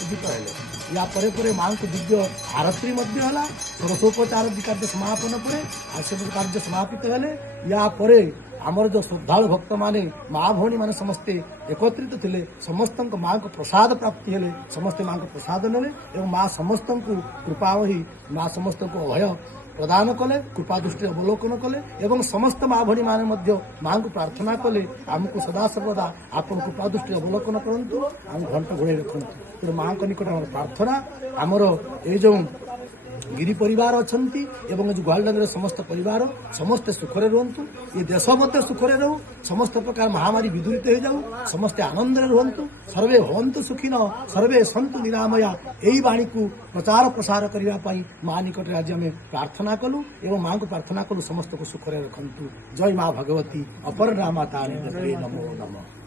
पूजित हेले या परे माँ को दिव्य आरती है षोडशोपचार कार्य समापन पर आशीर्वाद कार्य समापित हेले या परे आमर जो श्रद्धालु भक्त माने माँ भौणी माने समस्ते एकत्रित थिले समस्त माँ को प्रसाद प्राप्ति हेले समस्ते माँ को प्रसाद नेले एवं माँ समस्त को कृपा ही माँ समस्त को अभय प्रदान कले कृपा दृष्टि अवलोकन कले एवं समस्त माँ भौणी माने माँ को प्रार्थना कले आमको सदा सर्वदा आपन कृपा दृष्टि अवलोकन करंतु आम घंट घोड़े रखु तेणु माँ निकट प्रार्थना आमर ये जो गिरी परिवार अच्छी एवं जो गुहालडंगर समस्त परिवार समस्ते सुखरे रुहतु ये देश मत सुखरे रहू समस्त प्रकार महामारी विदूरित हो जाऊ समस्ते आनंद रुहतु सर्वे हंतु सुखिन सर्वे सन्तु निरामया यही बाणी को प्रचार प्रसार करने माँ निकट आज आम प्रार्थना कलु एवं माँ को प्रार्थना कलु समस्त को सुखरे रखु जय माँ भगवती अपर नामा तारिणी नमो नमः।